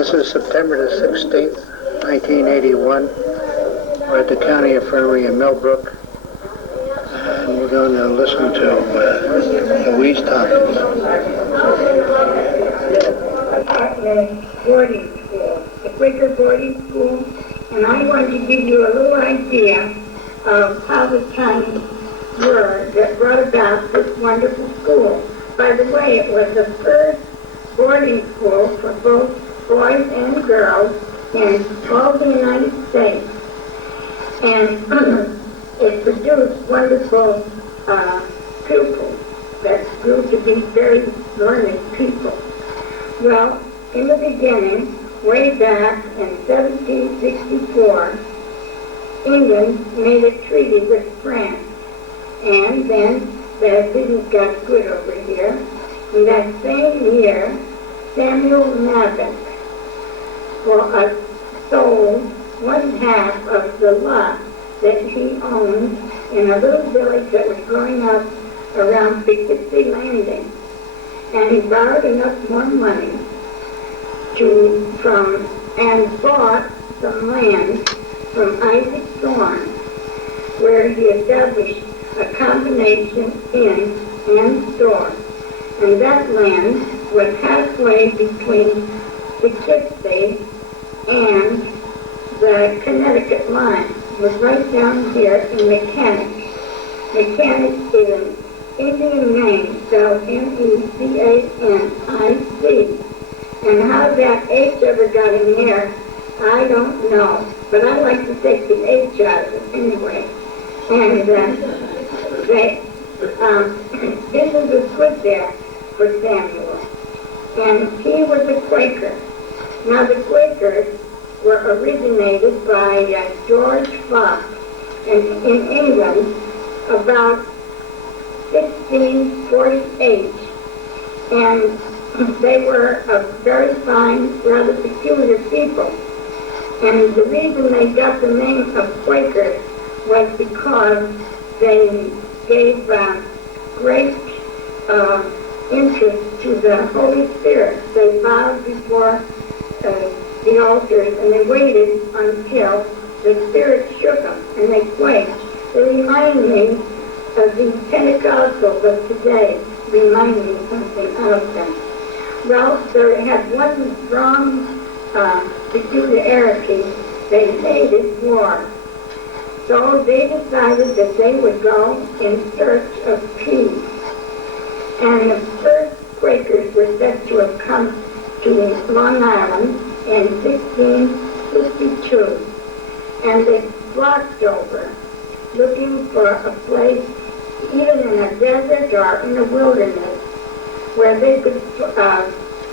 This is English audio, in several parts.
This is September the 16th, 1981. We're at the county infirmary in Millbrook, and we're going to listen to Louise Tompkins. Boarding school, the Quaker boarding school, and I want to give you a little idea of how the times were that brought about this wonderful school. By the way, it was the first boarding school for both boys and girls in all the United States, and it produced wonderful pupils that grew to be very learned people. Well, in the beginning, way back in 1764, England made a treaty with France, and then the business got good over here. In that same year, Samuel Nabbit sold one half of the lot that he owned in a little village that was growing up around Poughkeepsie Landing, and he borrowed enough more money and bought some land from Isaac Thorne, where he established a combination inn and store. And that land was halfway between Poughkeepsie and the Connecticut line. It was right down here in Mechanic. Mechanic is an Indian name spelled Mecanic. And how that H ever got in there, I don't know. But I like to take the H out of it anyway. And business was good there for Samuel. And he was a Quaker. Now the Quakers were originated by George Fox in England about 1648. And they were a very fine, rather peculiar people. And the reason they got the name of Quakers was because they gave great interest to the Holy Spirit. They bowed before the altars, and they waited until the Spirit shook them, and they quaked. They remind me of the Pentecostals of today, remind me something of them. Well, they had one strong peculiarity. They hated war. So they decided that they would go in search of peace. And the first Quakers were said to have come to Long Island in 1652. And they flocked over, looking for a place, even in a desert or in a wilderness, where they could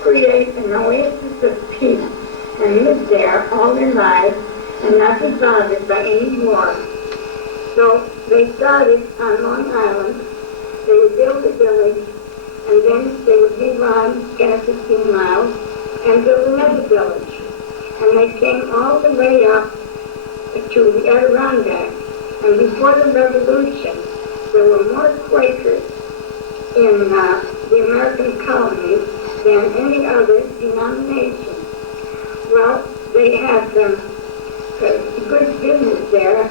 create an oasis of peace and live there all their lives and not be bothered by any war. So they started on Long Island. They would build a village, and then they would move on 10 or 15 miles and build another village. And they came all the way up to the Adirondacks. And before the Revolution, there were more Quakers in the American colonies than any other denomination. Well, they had good business there.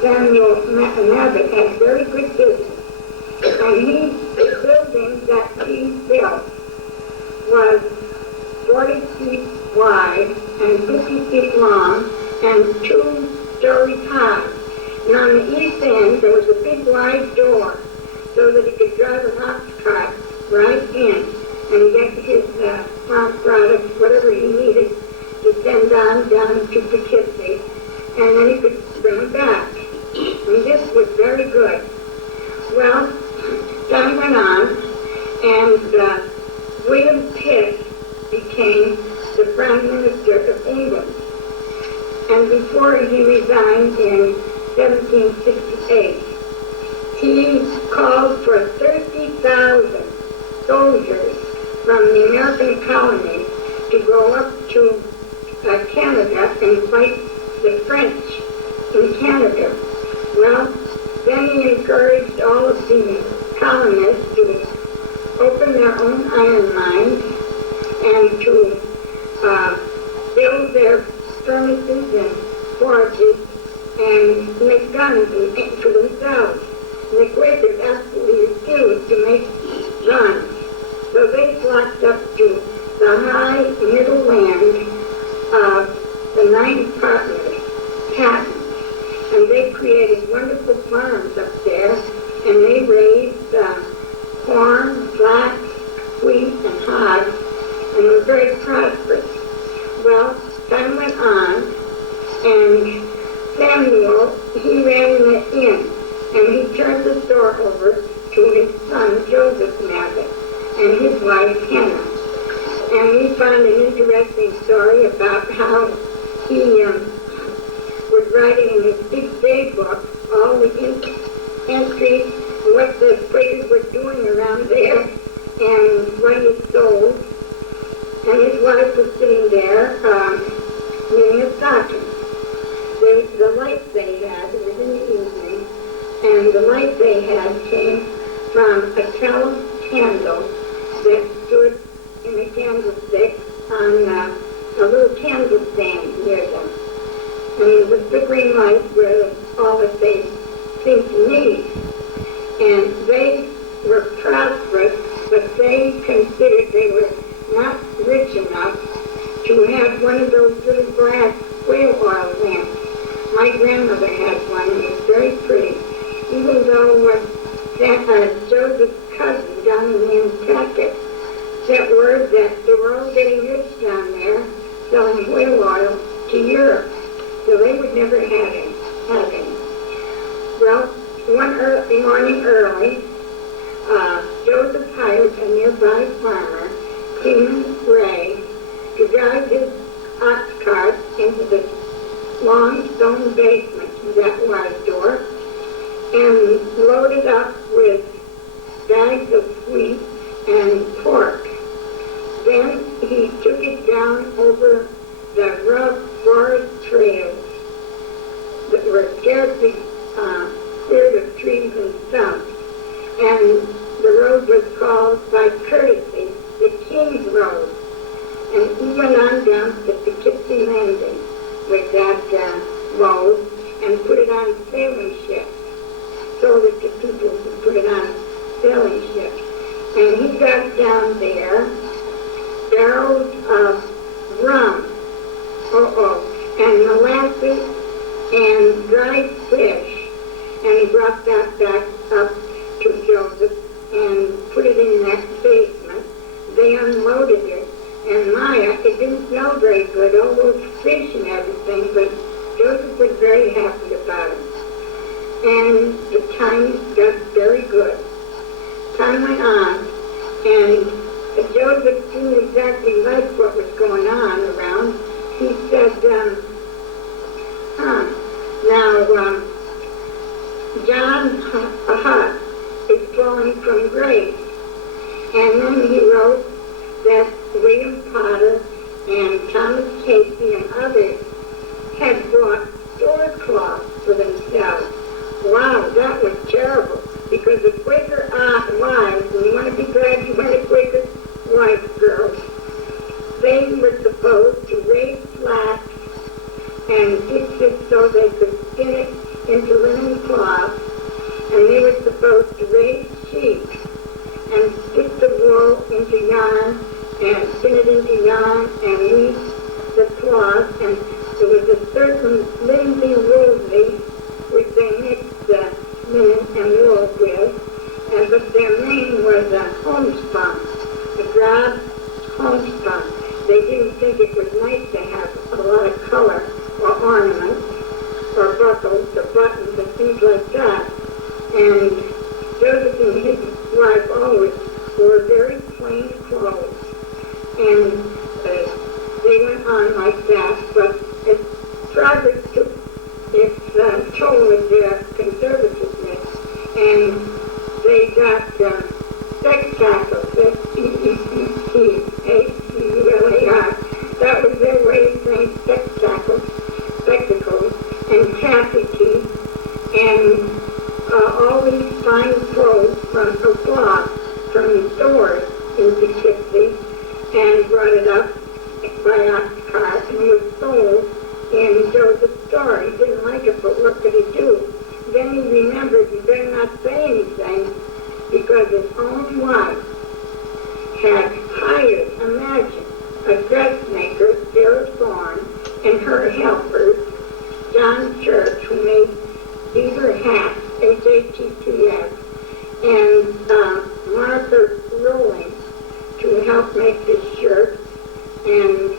Samuel Nabbit had very good business. And the building that he built was 40 feet wide and 50 feet long and 2 stories high. And on the east end, there was a big wide door so that he could drive an ox cart right in and get his farm products, whatever he needed, to send down to Poughkeepsie, and then he could bring them back. And this was very good. Well, time went on, and William Pitt became the Prime Minister of England. And before he resigned in 1768, he called for 30,000 soldiers from the American colonies to go up to Canada and fight the French in Canada. Well, then he encouraged all of the colonists to open their own iron mines and to and his wife, Hannah. And we found an interesting story about how he was writing in his big day book all the entries, what the Quakers were doing around there, and what he sold. And his wife was sitting there knitting a stocking. The light they had, it was in the evening, and the light they had came from a tallow candle that stood in a candlestick on a little candle stand near them. And it was the green light were all that they seemed to need. And they were prosperous, but they considered they were not rich enough to have one of those little glass whale oil lamps. My grandmother had one, and it was very pretty. Even though Joseph's cousin down in Nantucket sent word that they were all getting rich down there selling whale oil to Europe, so they would never have any. Well, one morning early, Joseph hired a nearby farmer, King Ray, to drive his ox cart into the long stone basement of that wide door and load it up with bags of wheat and pork. Then he took it down over the rough forest trails that were scarcely cleared of trees and stumps, and the road was called by courtesy the King's Road. And he went on down to Poughkeepsie Landing with that road and put it on sailing ships, so that the people could put it on sailing ships. And he got down there barrels of rum, and molasses and dried fish, and he brought that back up to Joseph and put it in that basement. They unloaded it, and Maya, it didn't smell very good, all those fish and everything, but Joseph was very happy about it. And the times got very good. Time went on, and Joseph didn't exactly like what was going on around. He said, John Hut is falling from grace. And then he wrote that William Potter and Thomas Casey and others had bought store cloths for themselves. Wow, that was terrible, because the Quaker wives, and you want to be glad you went to Quaker wives, girls, they were supposed to raise flax and stitch it so they could spin it into linen cloth, and they were supposed to raise sheep and stick the wool into yarn and spin it into yarn and weave the cloth, and there was a certain Lindsay Woolsey which they mixed the linen and wool with, but their name was homespun, a drab homespun. They didn't think it was nice to have a lot of color or ornaments or buckles or buttons and things like that. And Joseph and his wife always wore very plain clothes. And they went on like that, but as progress took its toll with their conservativeness, and they got sex shackles, S-E-E-C-T-A-C-U-L-A-R. That was their way of saying sex shackles, spectacles, and taffy, and all these fine clothes from a cloth from stores in Poughkeepsie, and brought it up by ox cart, and was sold in Joseph's store. He didn't like it, but what could he do? Then he remembered he better not say anything, because his own wife had hired, imagine, a dressmaker, Sarah Thorne, and her helpers, John Church, who made beaver hats, H-A-T-T-S, and Martha Rowling to help make this shirt, and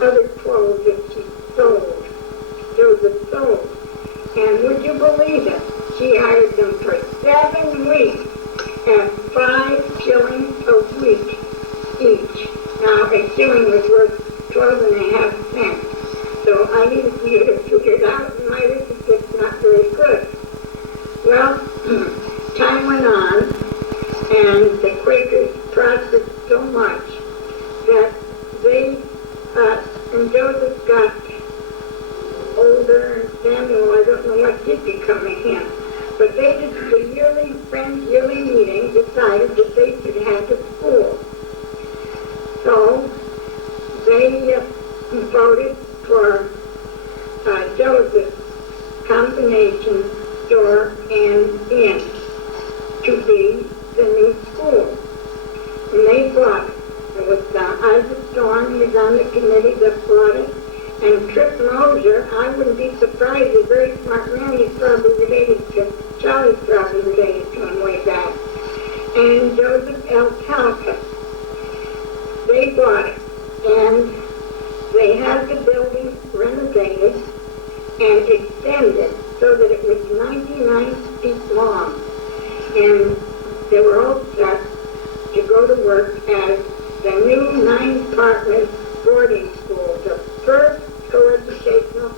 other clothes that she sold, Joseph sold. And would you believe it? She hired them for 7 weeks at 5 shillings a a week each. Now, a shilling was worth 12.5 cents. So I needed you to figure it out, and my arithmetic's not very good. Well, time went on, and the Quakers prospered so much that they, and Joseph got older, and Samuel, I don't know what did become of him, but they did the yearly Friends yearly meeting decided that they should have a school. So they voted for Joseph's combination store and inn to be the new school. And they bought it. It was Isaac Storm, he was on the committee that bought it. And Trip Mosier, I wouldn't be surprised, he's a very smart man, he's probably related to, Charlie's probably related to him way back. And Joseph L. Tompkins. They bought it. And they had the building renovated and extended so that it was 99 feet long. And they were all set to go to work as the new 9-apartment boarding school, the first co-educational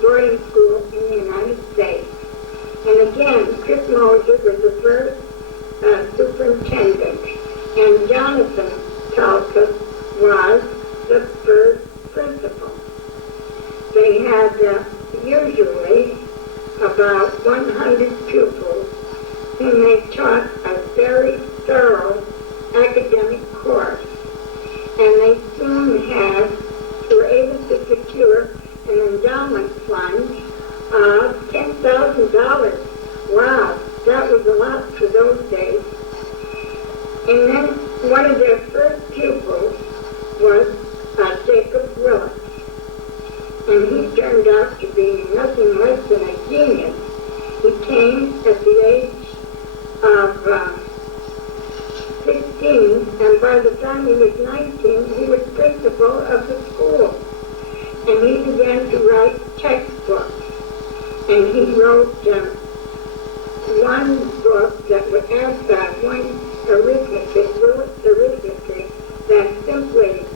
boarding school in the United States. And again, Chris Mosier was the first superintendent, and Jonathan Talcott was the first principal. They had usually about 100 pupils whom they taught a very thorough academic course. And they soon were able to secure an endowment fund of $10,000. Wow, that was a lot for those days. And then one of their first pupils was Jacob Willis. And he turned out to be nothing less than a genius. He came at the age of 16, and by the time he was 19, he was principal of the school. And he began to write textbooks. And he wrote one book that would have one arithmetic, Willis Arithmetic, that simply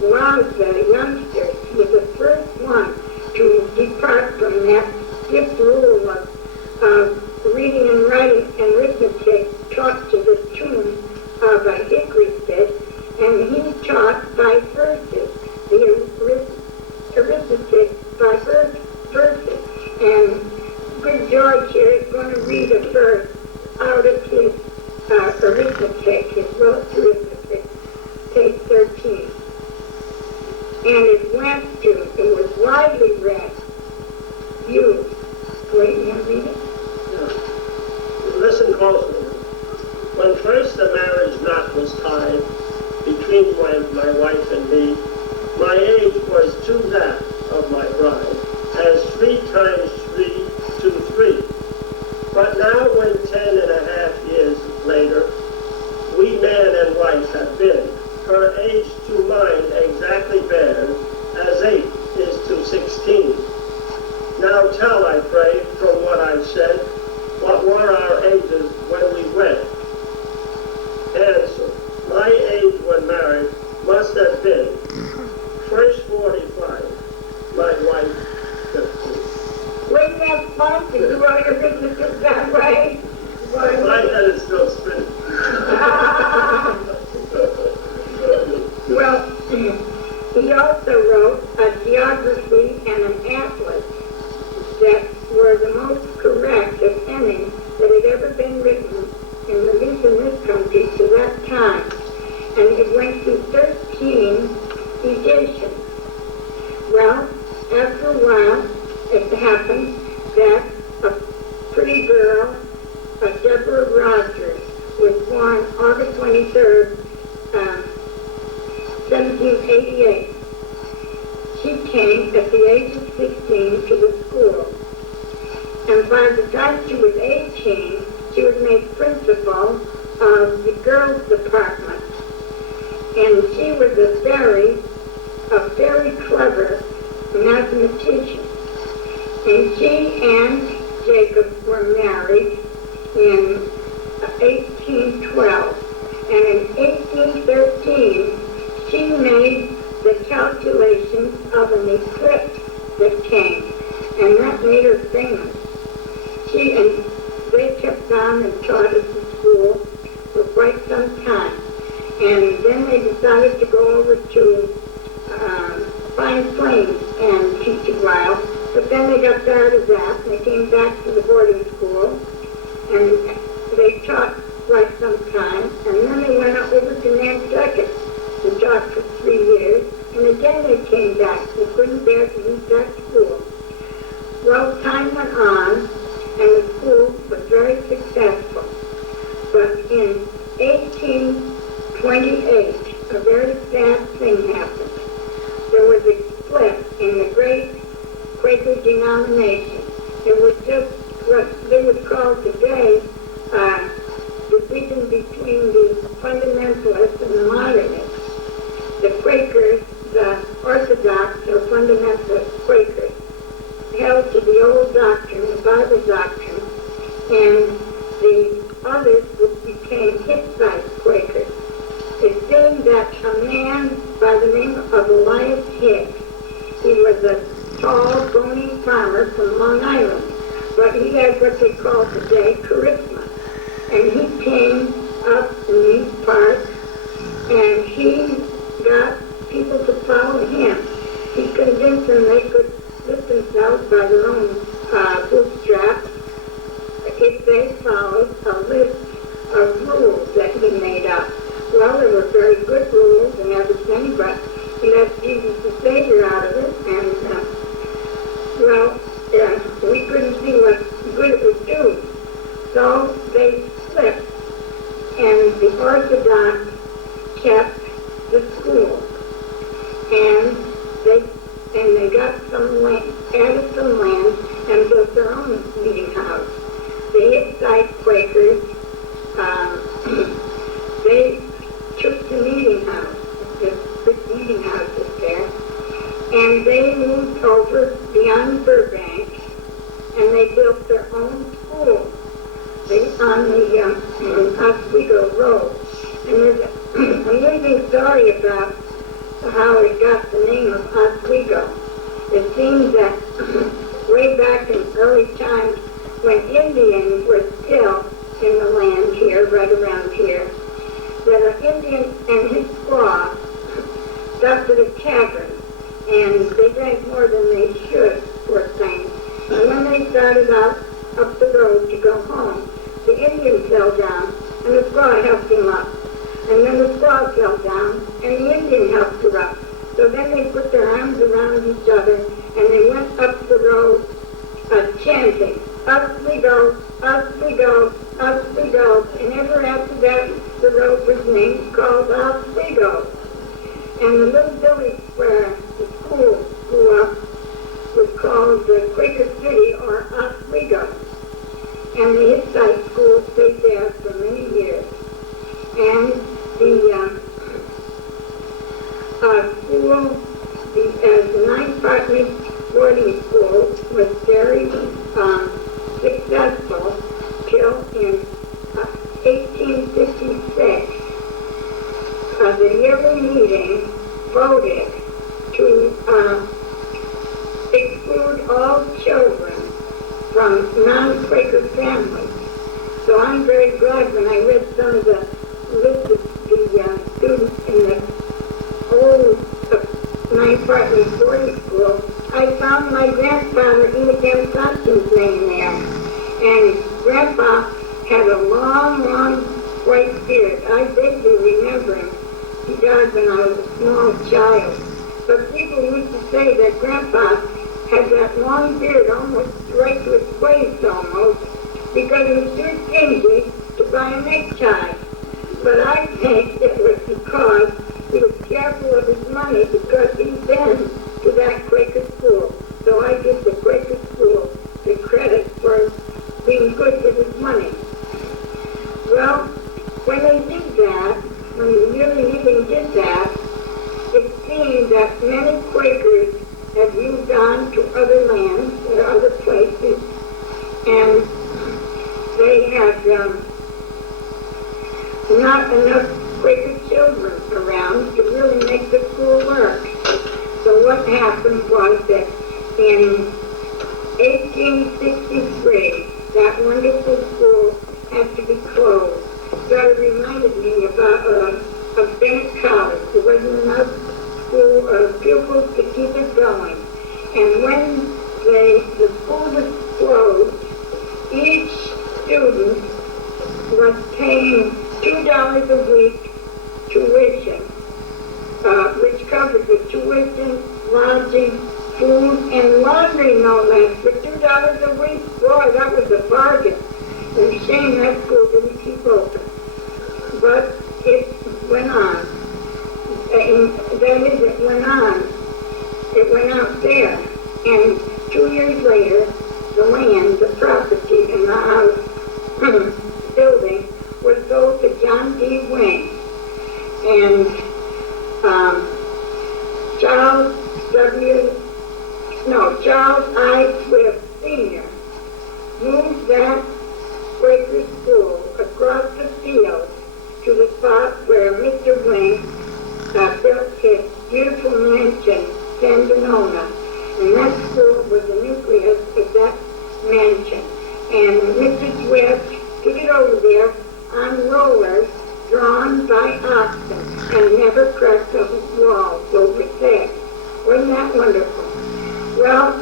wowed the youngsters. He was the first one to depart from that strict rule of reading and writing and arithmetic taught to the tune of a hickory stick, and he taught by verses, the arithmetic by verses. And good George here is going to read a verse out of his arithmetic, his Willis Arithmetic, page 13. And it was widely read, used. Wait, you read it? Yeah. Listen closely. When first the marriage knot was tied between my wife and me, my age was to that of my bride, as 3 times 3 to 3. But now when 10.5 years later, we man and wife have been, her age to mine exactly bears, as 8 is to 16. Now tell, I pray, from what I've said, what were our ages when we wed? Answer, my age when married must have been first 45, my wife 50. Wasn't that fun to do all your businesses that way? My head is still spinning. Well, he also wrote a geography and an atlas that were the most correct, if any, that had ever been written in this country to that time. And it went through 13 editions. Well, after a while, it happened that a pretty girl, Deborah Rogers, was born August 23rd, 1788. She came at the age of 16 to the school. And by the time she was 18, she was made principal of the girls' department. And she was a very clever mathematician. And she and Jacob were married in 1812. And in 1813, she made the calculations of an eclipse that came, and that made her famous. They kept on and taught at the school for quite some time. And then they decided to go over to Pine Plains and teach a while. But then they got tired of that, and they came back to the boarding school, and they taught quite some time. And then they went up over to Nantucket and taught for 3 years. And again they came back. They couldn't bear to leave that school. Well, time went on, and the school was very successful. But in 1828, a very sad thing happened. There was a split in the great Quaker denomination. It was just what they would call today division between the fundamentalists and the modernists. The Quakers, the Orthodox or fundamentalist Quakers, held to the old doctrine, the Bible doctrine, and the others became Histite Quakers. It seemed that a man by the name of Elias Hist, he was a tall, bony farmer from Long Island, but he had what they call today charisma. And he came up in these parts, and he got people to follow him. He convinced them they could lift themselves by their own bootstraps if they followed a list of rules that he made up. Well, there were very good rules and everything, but he left Jesus the Savior out of it, and we couldn't see what good it would do. So they split, and the Orthodox kept the school, and they got some land, added some land, and built their own meeting house. The Hittite Quakers, they took the meeting house, the big meeting house is there, and they moved over beyond Burbank, and they built their own school on the Oswego Road. And there's an amusing story about how it got the name of Oswego. It seems that way back in early times, when Indians were still in the land here, right around here, that an Indian and his squaw stopped at a tavern, and they drank more than they should, poor things. And when they started out up the road to go home, the Indian fell down, and the squaw helped him up. And then the squaw fell down, and the Indian helped her up. So then they put their arms around each other, and they went up the road chanting, "Up we go, up we go, up we go." And ever after that, the road was named called Oswego. And the little village where the school grew up was called the Quaker City, or Oswego. And the Hittite school stayed there for many years. And the school, the nine-partner boarding school, was very successful till in 1856. The yearly meeting voted to exclude all children from non-Quaker families. So I'm very glad when I read some of the list of the students in the old nine-partner boarding school, I found my grandfather Enoch Tompkins' name there. And Grandpa had a long, long white beard. I vaguely remember him. He died when I was a small child. But people used to say that Grandpa had that long beard almost right to his waist almost, because he was too stingy to buy a necktie. But I think it was because he was careful of his money, because he'd been to that Quaker school. So I give the Quaker school the credit for being good with his money. Well, when they did that, when the yearly meeting did that, it seemed that many Quakers had moved on to other lands or other places, and they had not enough enough pupils to keep it going. And when the school was closed, each student was paying $2 a week tuition, which covered the tuition, lodging, food, and laundry, no less, for $2 a week. Boy, that was a bargain. And shame that school didn't keep open. But it went on. And that is, it went on. It went out there. And 2 years later, the land, the property, and the house building was sold to John D. Wayne. And Charles I. Swift Sr. moved that Quaker school across the field to the spot where Mr. Wayne built his beautiful mansion, Sandinona. And that school was the nucleus of that mansion. And Mr. Swift took it over there on rollers drawn by oxen and never cracked up its walls over there. Wasn't that wonderful? Well,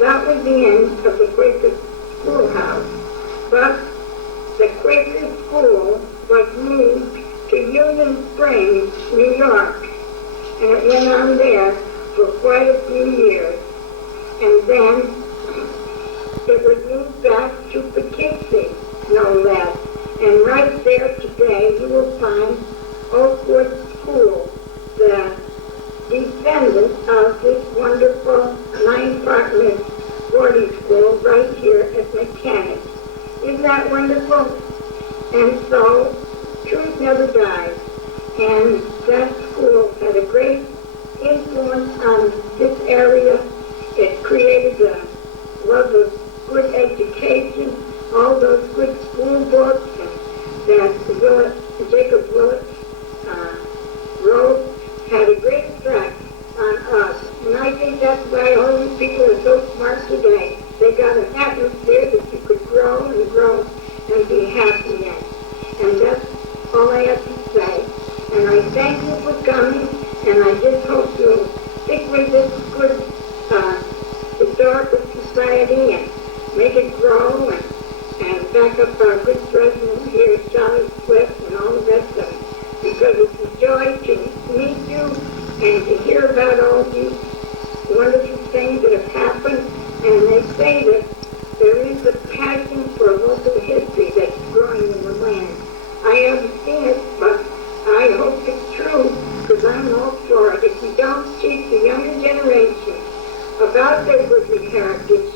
that was the end of the Quaker schoolhouse. But the Quaker school was moved to Union Springs, New York. And it went on there for quite a few years. And then it was moved back to Poughkeepsie, no less. And right there today you will find Oakwood School, the descendant of this wonderful 9-partner boarding school right here at Mechanics. Isn't that wonderful? And so, truth never dies. And that school had a great influence on this area. It created a love of good education, all those good school books, and that Jacob Willett wrote had a great effect on us. And I think that's why all these people are so smart today. They got an atmosphere that you could grow and be happy in. And that's all I have to say. And I thank you for coming, and I just hope you'll stick with this good historical society and make it grow and back up our good president here, Charlie Swift, and all the rest of them. Because it's a joy to meet you and to hear about all these wonderful things that have happened. And they say that there is a passion for local history that's growing in the land. I haven't seen it, but I hope it's true, because I'm all for it. If we don't teach the younger generation about their goodly heritage,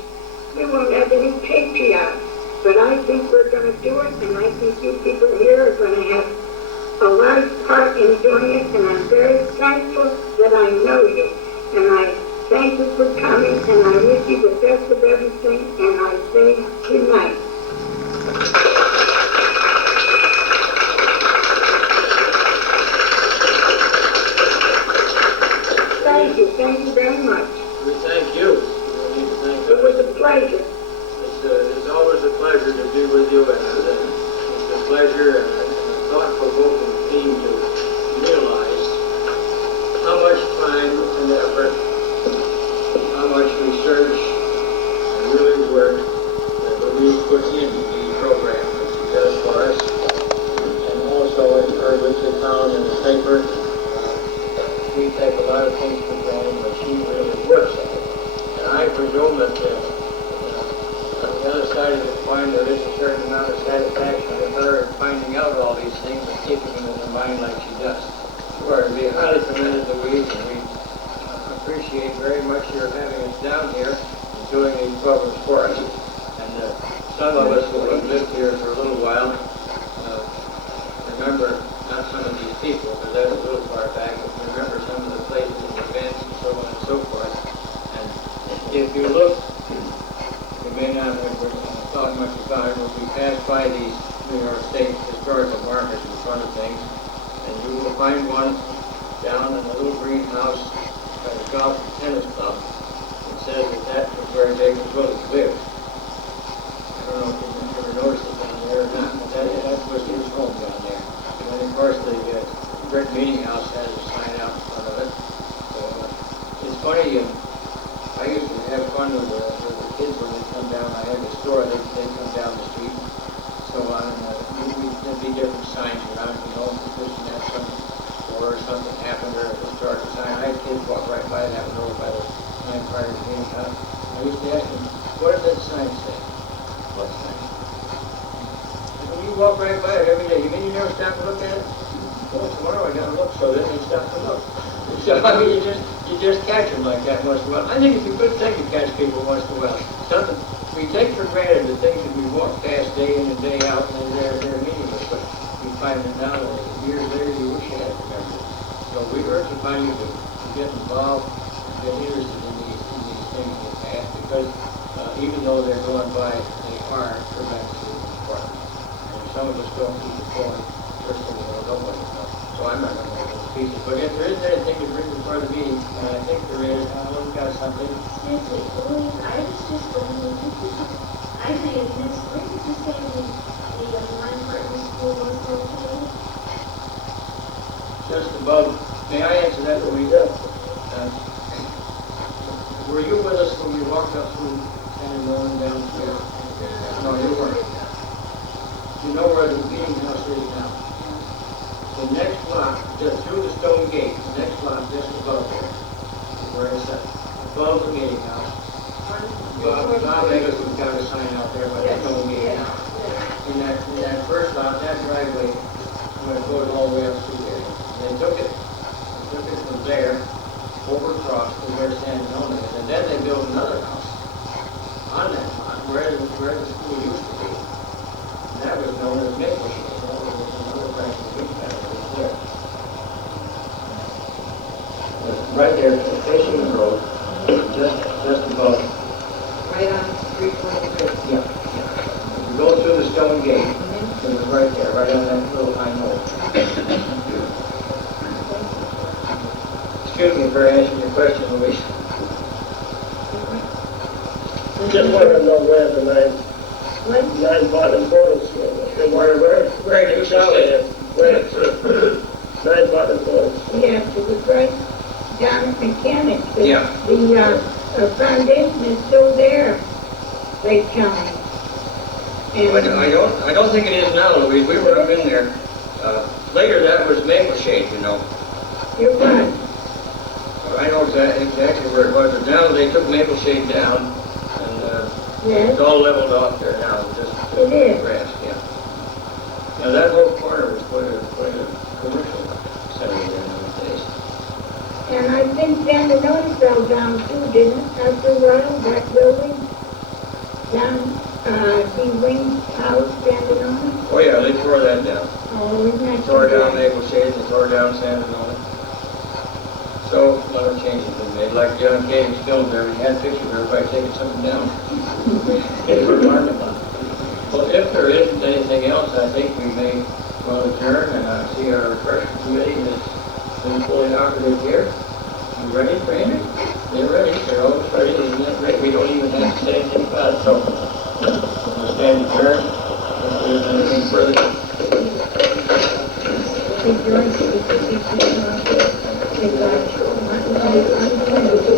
we won't have any patriots. But I think we're going to do it, and I think you people here are going to have a large part in doing it, and I'm very thankful that I know you. And I thank you for coming, and I wish you the best of everything, and I say good night. Thank you very much. We thank you. We need to thank It was a pleasure. It's always a pleasure to be with you, and it's a pleasure and a thought-provoking theme to realize how much time and effort, how much research and really work that Louise puts into the program that she does for us, and also in her weekly column in the paper. We take a lot of things for granted, but she really works at it. And I presume that on the other side of the coin, there is a certain amount of satisfaction with her in finding out all these things and keeping them in her mind like she does. Sure, we highly commended Louise, and we appreciate very much your having us down here and doing these programs for us. And some of us who have lived here for a little while remember not some of these people, because that's a little far back, but remember some of the places and events and so on and so forth. And if you look, you may not have thought much about it, but we pass by these New York State historical markers in front of things, and you will find one down in the little greenhouse by the golf and tennis club. It says that was where Jacob Willett lived. I don't know if you've ever noticed it down there or not, but that was his home down there. And then, of course, the Brick Meeting House has a sign out in front of it. So it's funny, I used to have fun with the kids when they come down. I had the store, they come down the street. So on, there'd be different signs around, you know, fishing at some or something happened or a historical sign. I had kids walk right by that one over by the Empire Meeting House. I used to ask them, what does that sign say? What sign? When you walk right by it every day, you mean you never stop to look at it? Well, tomorrow I gotta look, so then they stop to look. So I mean, you just catch them like that once in a while. I think it's a good thing to catch people once in a while. Something we take for granted the things that we walk past day in and day out, and they're meaningless. But you find that now, years later, you wish you had remembered. So we urge you to get involved, get interested in these things in the past, because even though they're going by, they are tremendously important. And some of us don't keep it going. First thing you know, nobody knows. So I'm not going to make those pieces. But if there is anything to bring before the meeting, and I think there is, Alan got something. Louise, I was just wondering, I think next week, did you say the line partner school was located? Just above, may I answer that, Louise? Were you with us when we walked up through San Ramon down here? No, you weren't. You know where the meeting house is now? The next block, just through the stone gate, the next block just above there, where it's at, above the meeting house. Bob Eggleston's got a sign out there by the stone gate now. In that first lot, that driveway, where it goes all the way up through there. They took it from there, over across to where San Antonio is, and then they built another house on that lot where the school used to be. And that was known as Millbrook. That was another branch of the Wheat family there. Right there, facing the road, just above. Right on 323. Yeah. You go through the stone gate, it was right there, right on that little high note. Excuse me for answering your question, Louise. Just want to know where the nine bottom boys were. Where do you saw it? Where nine bottom boys. Yes, it was right down at Mechanics. Yeah. The foundation is still there, Lake County. I don't think it is now, Louise. We were up in there. Later that was Maple Shade, you know. You're right. I know exactly where it was. But now they took Maple Shade down, and Yes. it's all leveled off there now. Just It is. grass, yeah. Now that whole corner was quite a commercial center there nowadays. And I think San Antonio fell down too, didn't it? After a while, that building down, the Wing's house, San Antonio. Oh yeah, they tore that down. Oh, isn't that They tore too down bad? Maple Shade, they tore down San Antonio. So a lot of changes have been made. Like John Cade's film there, he had pictures of everybody taking something down. It's remarkable. Well, if there isn't anything else, I think we may well adjourn, and I see our refreshment committee has been fully operative here. You ready, Brandon? They're ready. They're always ready. Isn't that great? We don't even have to say anything about it. So we'll stand adjourned. If there's anything further. They joined it because they